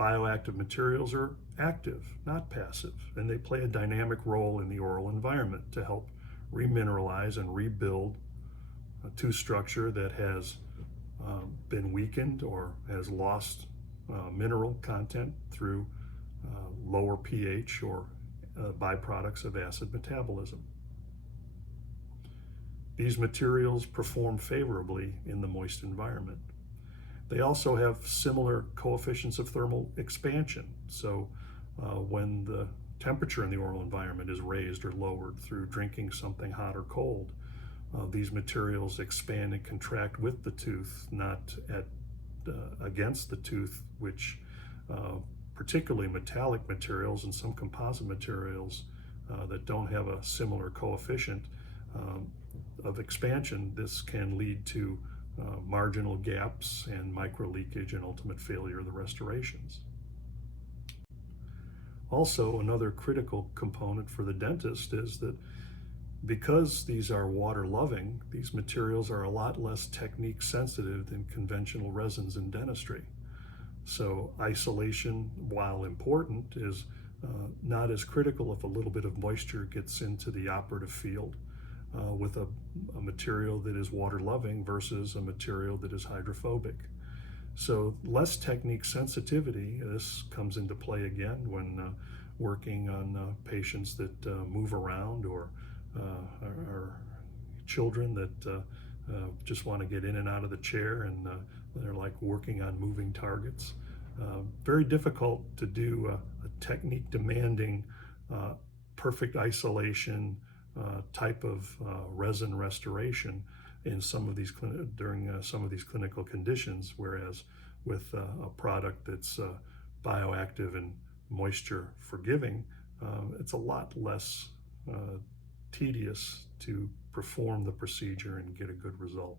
Bioactive materials are active, not passive, and they play a dynamic role in the oral environment to help remineralize and rebuild a tooth structure that has been weakened or has lost mineral content through lower pH or byproducts of acid metabolism. These materials perform favorably in the moist environment. They also have similar coefficients of thermal expansion. So when the temperature in the oral environment is raised or lowered through drinking something hot or cold, these materials expand and contract with the tooth, not against the tooth, which particularly metallic materials and some composite materials that don't have a similar coefficient of expansion, this can lead to marginal gaps and micro leakage and ultimate failure of the restorations. Also, another critical component for the dentist is that because these are water loving, these materials are a lot less technique sensitive than conventional resins in dentistry. So isolation, while important, is not as critical if a little bit of moisture gets into the operative field with a material that is water loving versus a material that is hydrophobic. So less technique sensitivity, this comes into play again when working on patients that move around or are children that just want to get in and out of the chair, and they're like working on moving targets. Very difficult to do a technique demanding perfect isolation type of resin restoration in some of these during some of these clinical conditions, whereas with a product that's bioactive and moisture forgiving, it's a lot less tedious to perform the procedure and get a good result.